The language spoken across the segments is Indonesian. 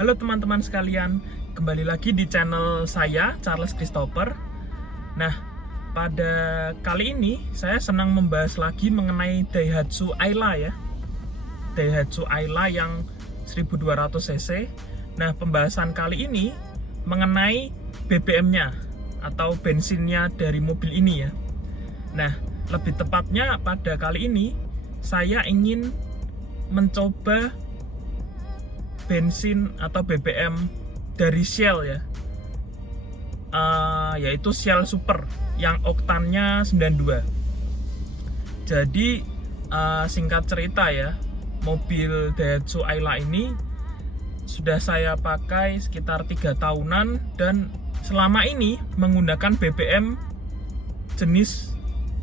Halo teman-teman sekalian, kembali lagi di channel saya, Charles Christopher. Nah, pada kali ini saya senang membahas lagi mengenai Daihatsu Ayla ya. Daihatsu Ayla yang 1200 cc. Nah, pembahasan kali ini mengenai BBM-nya atau bensinnya dari mobil ini ya. Nah, lebih tepatnya pada kali ini saya ingin mencoba bensin atau BBM dari Shell ya, yaitu Shell Super yang oktannya 92. Jadi singkat cerita ya, mobil Daihatsu Ayla ini sudah saya pakai sekitar 3 tahunan dan selama ini menggunakan BBM jenis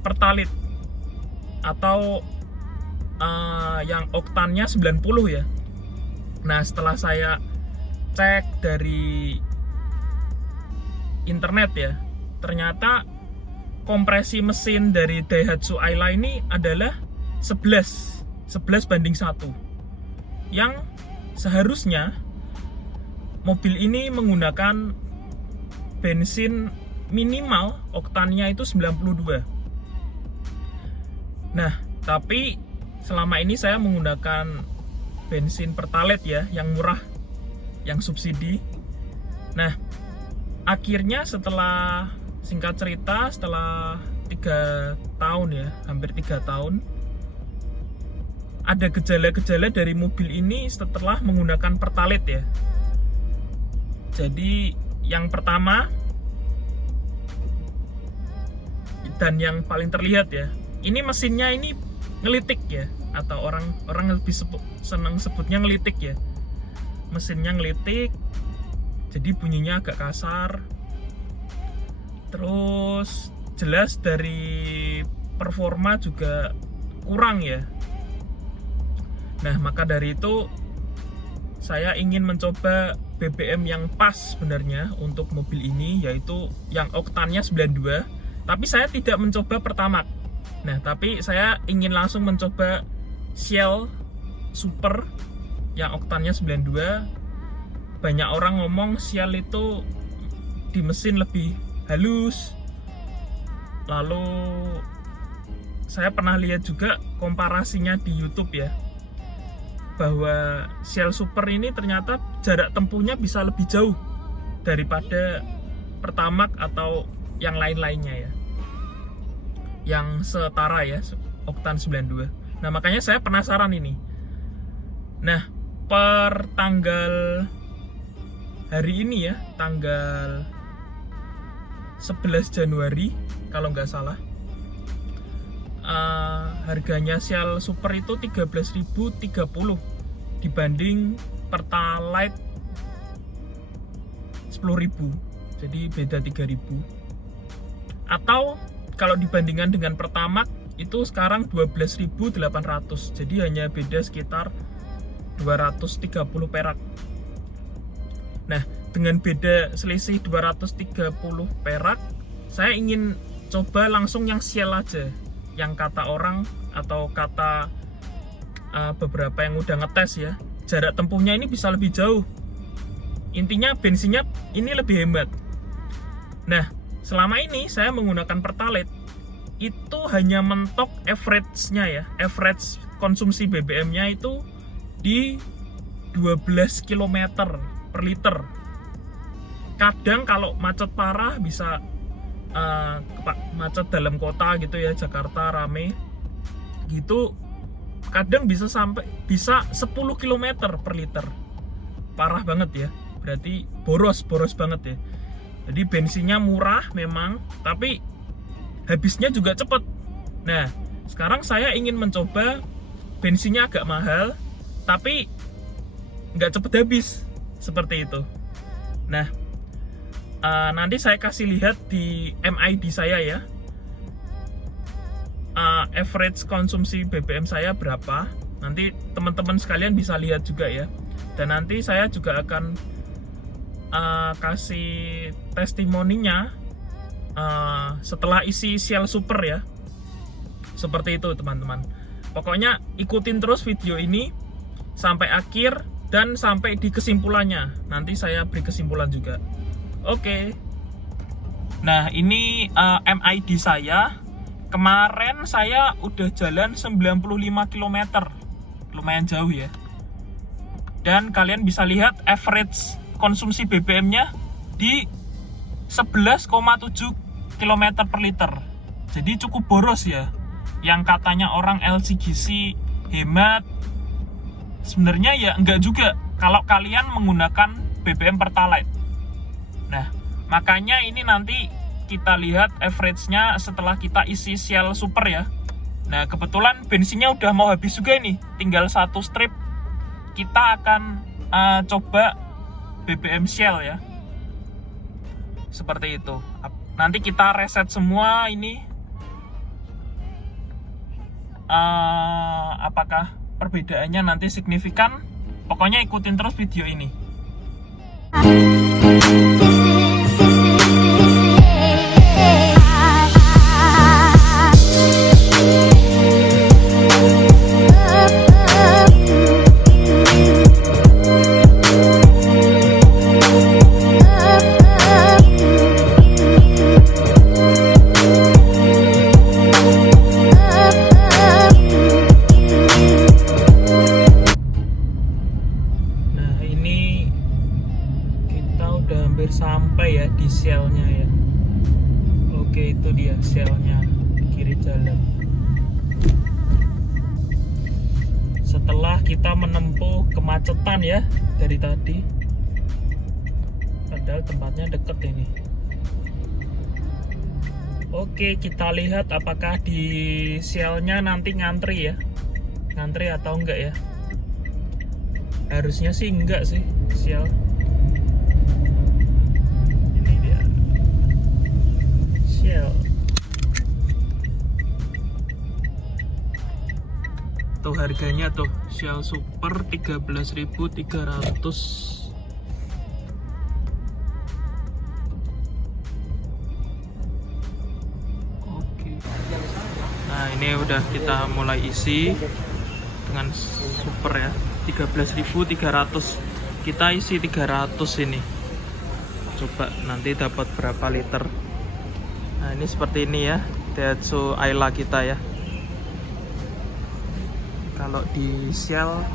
Pertalite atau yang oktannya 90 ya. Nah, setelah saya cek dari internet ya, ternyata kompresi mesin dari Daihatsu Ayla ini adalah 11 banding 1. Yang seharusnya mobil ini menggunakan bensin minimal oktannya itu 92. Nah, tapi selama ini saya menggunakan bensin Pertalite ya, yang murah, yang subsidi. Nah, akhirnya setelah singkat cerita setelah 3 tahun ya, hampir 3 tahun, ada gejala-gejala dari mobil ini setelah menggunakan Pertalite ya. Jadi yang pertama dan yang paling terlihat ya, ini mesinnya ini ngelitik ya, atau orang lebih senang sebutnya ngelitik ya. Mesinnya ngelitik, jadi bunyinya agak kasar. Terus jelas dari performa juga kurang ya. Nah, maka dari itu saya ingin mencoba BBM yang pas sebenarnya untuk mobil ini, yaitu yang oktannya 92. Tapi saya tidak mencoba Pertamax. Nah, tapi saya ingin langsung mencoba Shell Super yang oktannya 92. Banyak orang ngomong Shell itu di mesin lebih halus. Lalu saya pernah lihat juga komparasinya di YouTube ya, bahwa Shell Super ini ternyata jarak tempuhnya bisa lebih jauh daripada Pertamax atau yang lain-lainnya ya, yang setara ya, oktan 92. Nah, makanya saya penasaran ini. Nah, per tanggal hari ini ya, tanggal 11 Januari kalau nggak salah, harganya Shell Super itu 13.030 dibanding Pertalite 10.000. Jadi beda 3.000. Atau kalau dibandingkan dengan Pertamax itu sekarang 12.800. Jadi hanya beda sekitar 230 perak. Nah, dengan beda selisih 230 perak, saya ingin coba langsung yang Shell aja. Yang kata orang atau kata beberapa yang udah ngetes ya, jarak tempuhnya ini bisa lebih jauh. Intinya bensinnya ini lebih hemat. Nah, selama ini saya menggunakan Pertalite itu hanya mentok average-nya ya, average konsumsi BBM-nya itu di 12 km per liter. Kadang kalau macet parah bisa macet dalam kota gitu ya, Jakarta rame gitu, kadang bisa sampai 10 km per liter. Parah banget ya, berarti boros banget ya. Jadi bensinnya murah memang, tapi habisnya juga cepet. Nah, sekarang saya ingin mencoba bensinnya agak mahal, tapi nggak cepet habis, seperti itu. Nah, nanti saya kasih lihat di MID saya ya, average konsumsi BBM saya berapa. Nanti teman-teman sekalian bisa lihat juga ya. Dan nanti saya juga akan kasih testimoninya setelah isi Shell Super ya. Seperti itu teman-teman. Pokoknya ikutin terus video ini sampai akhir dan sampai di kesimpulannya. Nanti saya beri kesimpulan juga. Oke. Nah, ini MID saya. Kemarin saya udah jalan 95 km. Lumayan jauh ya. Dan kalian bisa lihat average konsumsi BBM-nya di 11,7 km per liter. Jadi cukup boros ya. Yang katanya orang LCGC hemat, sebenarnya ya enggak juga kalau kalian menggunakan BBM Pertalite. Nah, makanya ini nanti kita lihat average-nya setelah kita isi Shell Super ya. Nah, kebetulan bensinnya udah mau habis juga ini, tinggal 1 strip. Kita akan coba BBM Shell ya, seperti itu. Nanti kita reset semua ini. Apakah perbedaannya nanti signifikan? Pokoknya ikutin terus video ini. Sampai ya di Shell-nya ya. Oke, itu dia Shell-nya kiri jalan. Setelah kita menempuh kemacetan ya dari tadi, padahal tempatnya deket ini. Oke, kita lihat apakah di Shell-nya nanti ngantri ya, ngantri atau enggak ya. Harusnya sih enggak sih Shell. Tuh harganya tuh Shell Super 13.300. Oke. Nah, ini udah kita mulai isi dengan Super ya, 13.300. Kita isi 300 ini. Coba nanti dapat berapa liter. Nah, ini seperti ini ya, Daihatsu Ayla kita ya. Kalau di Shell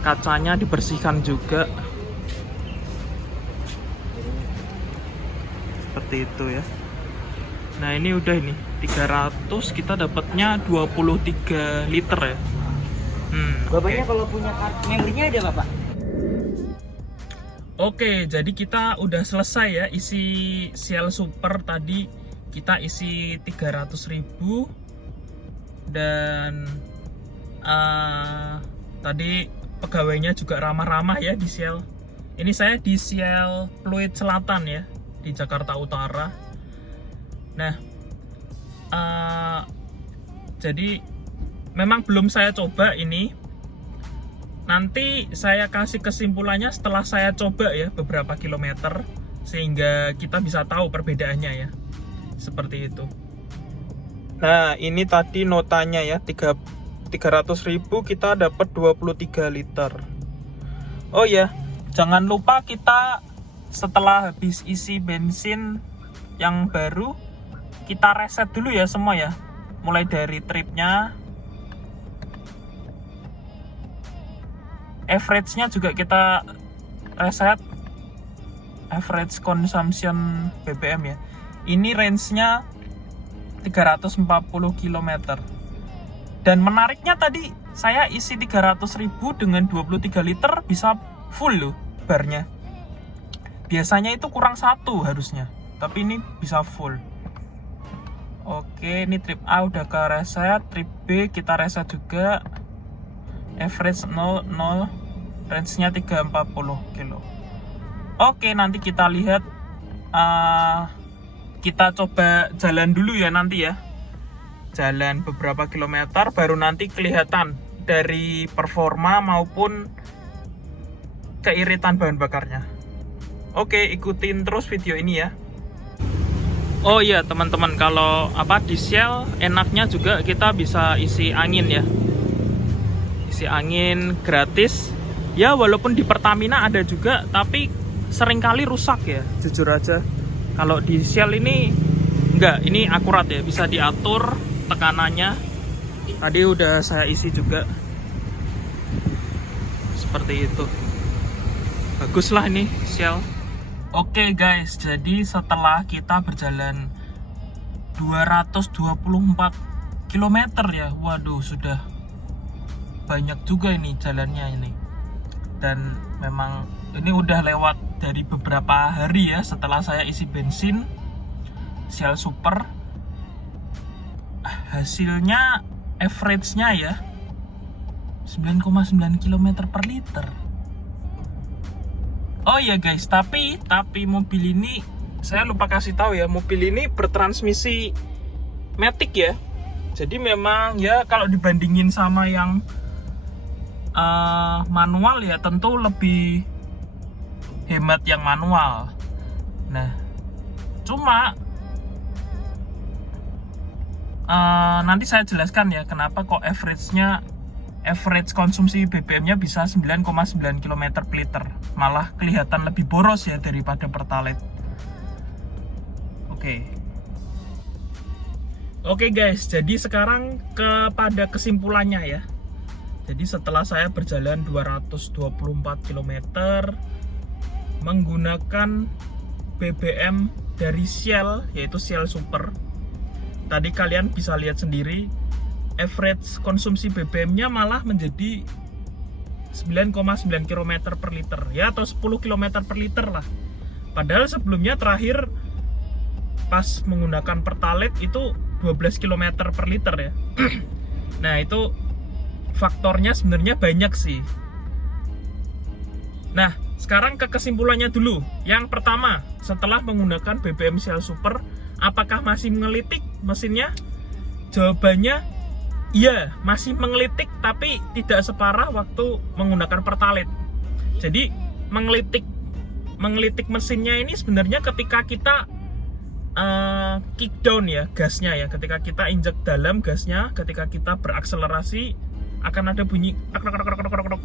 kacanya dibersihkan juga. Seperti itu ya. Nah, ini udah ini 300, kita dapatnya 23 liter ya. Bapaknya kalau punya kartu membernya ada Bapak? Oke, jadi kita udah selesai ya isi Shell Super tadi. Kita isi 300.000 dan tadi pegawainya juga ramah-ramah ya di Shell. Ini saya di Shell Pluit Selatan ya, di Jakarta Utara. Nah, jadi memang belum saya coba ini. Nanti saya kasih kesimpulannya setelah saya coba ya beberapa kilometer, sehingga kita bisa tahu perbedaannya ya. Seperti itu. Nah, ini tadi notanya ya, 300.000 kita dapat 23 liter. Oh ya, jangan lupa kita setelah habis isi bensin yang baru, kita reset dulu ya semua ya. Mulai dari tripnya, average-nya juga kita reset, average consumption BBM ya. Ini range-nya 340 km. Dan menariknya tadi saya isi 300.000 dengan 23 liter bisa full loh barnya. Biasanya itu kurang 1 harusnya, tapi ini bisa full. Oke, ini trip A udah ke reset, trip B kita reset juga. Average 0, range-nya 340 kilo. Oke, nanti kita lihat, kita coba jalan dulu ya nanti ya. Jalan beberapa kilometer baru nanti kelihatan dari performa maupun keiritan bahan bakarnya. Oke, ikutin terus video ini ya. Oh iya teman-teman, kalau di Shell enaknya juga kita bisa isi angin ya. Isi angin gratis Ya walaupun di Pertamina ada juga, tapi seringkali rusak ya, jujur aja. Kalau di Shell ini enggak, ini akurat ya, bisa diatur tekanannya. Tadi udah saya isi juga. Seperti itu. Bagus lah ini Shell. Oke guys, jadi setelah kita berjalan 224 km ya, waduh sudah banyak juga ini jalannya ini. Dan memang ini udah lewat dari beberapa hari ya setelah saya isi bensin Shell Super. Hasilnya average-nya ya 9,9 km per liter. Oh ya guys, tapi mobil ini saya lupa kasih tahu ya, mobil ini bertransmisi matic ya. Jadi memang ya kalau dibandingin sama yang manual ya tentu lebih hemat yang manual. Nah, cuma nanti saya jelaskan ya kenapa kok average konsumsi BBM-nya bisa 9,9 km per liter. Malah kelihatan lebih boros ya daripada Pertalite. Oke guys, jadi sekarang kepada kesimpulannya ya. Jadi setelah saya berjalan 224 km menggunakan BBM dari Shell, yaitu Shell Super. Tadi kalian bisa lihat sendiri, average konsumsi BBM-nya malah menjadi 9,9 km per liter ya, atau 10 km per liter lah. Padahal sebelumnya terakhir pas menggunakan Pertalite itu 12 km per liter ya. Nah itu faktornya sebenarnya banyak sih. Nah sekarang ke kesimpulannya dulu. Yang pertama, setelah menggunakan BBM Shell Super, apakah masih mengelitik mesinnya? Jawabannya iya, masih mengelitik, tapi tidak separah waktu menggunakan Pertalite. Jadi mengelitik mesinnya ini sebenarnya ketika kita kick down ya gasnya ya, ketika kita injek dalam gasnya, ketika kita berakselerasi akan ada bunyi tok tok tok tok tok tok.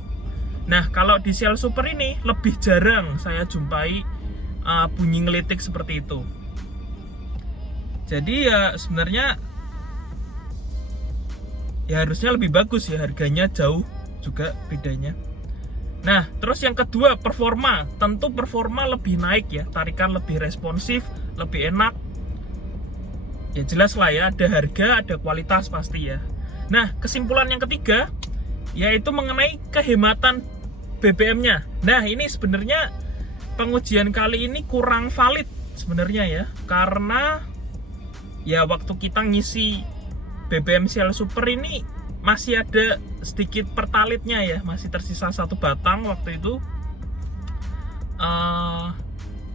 Nah kalau di Shell Super ini lebih jarang saya jumpai bunyi ngelitik seperti itu. Jadi ya sebenarnya ya harusnya lebih bagus ya, harganya jauh juga bedanya. Nah terus yang kedua, performa. Tentu performa lebih naik ya, tarikan lebih responsif, lebih enak. Ya jelas lah ya, ada harga, ada kualitas pasti ya. Nah kesimpulan yang ketiga yaitu mengenai kehematan BBM-nya. Nah ini sebenarnya pengujian kali ini kurang valid sebenarnya ya, karena ya waktu kita ngisi BBM Shell Super ini masih ada sedikit Pertalite-nya ya, masih tersisa satu batang waktu itu.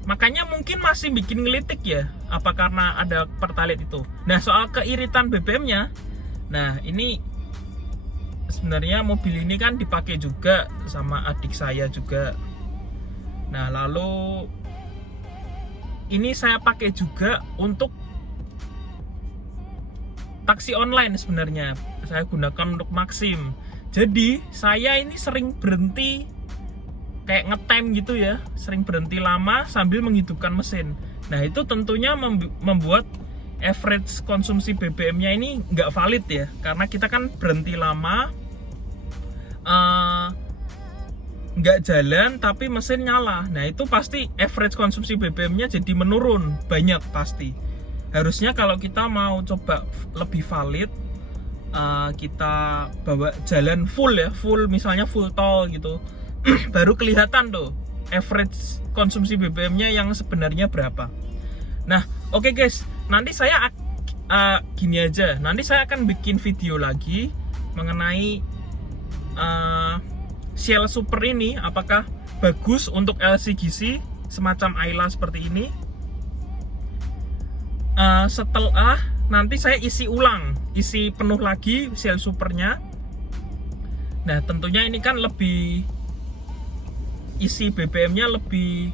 Makanya mungkin masih bikin ngelitik ya, apa karena ada Pertalite itu. Nah soal keiritan BBM-nya, nah ini sebenarnya mobil ini kan dipakai juga sama adik saya juga. Nah lalu ini saya pakai juga untuk taksi online sebenarnya. Saya gunakan untuk Maxim. Jadi saya ini sering berhenti kayak ngetem gitu ya, sering berhenti lama sambil menghidupkan mesin. Nah itu tentunya membuat average konsumsi BBM-nya ini nggak valid ya, karena kita kan berhenti lama, nggak jalan tapi mesin nyala. Nah itu pasti average konsumsi BBM-nya jadi menurun banyak pasti. Harusnya kalau kita mau coba lebih valid, kita bawa jalan full ya, full misalnya full tol gitu, baru kelihatan tuh average konsumsi BBM-nya yang sebenarnya berapa. Nah oke guys, nanti saya gini aja, nanti saya akan bikin video lagi mengenai Shell Super ini apakah bagus untuk LCGC semacam Ayla seperti ini. Setelah nanti saya isi penuh lagi Shell Supernya. Nah tentunya ini kan lebih isi BBM-nya lebih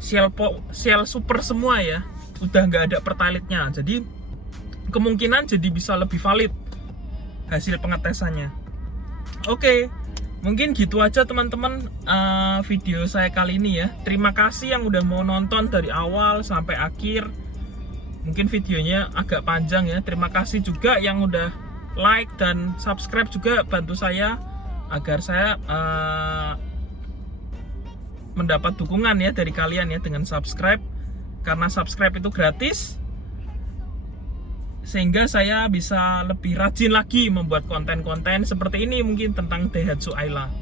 Shell Super semua ya, udah nggak ada Pertalite-nya, jadi kemungkinan jadi bisa lebih valid hasil pengetesannya. Oke, Mungkin gitu aja teman-teman video saya kali ini ya. Terima kasih yang udah mau nonton dari awal sampai akhir. Mungkin videonya agak panjang ya. Terima kasih juga yang udah like dan subscribe juga, bantu saya agar saya mendapat dukungan ya dari kalian ya dengan subscribe. Karena subscribe itu gratis, sehingga saya bisa lebih rajin lagi membuat konten-konten seperti ini, mungkin tentang Daihatsu Ayla.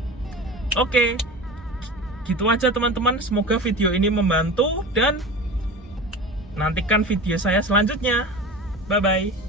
Oke, gitu aja teman-teman. Semoga video ini membantu dan nantikan video saya selanjutnya. Bye-bye.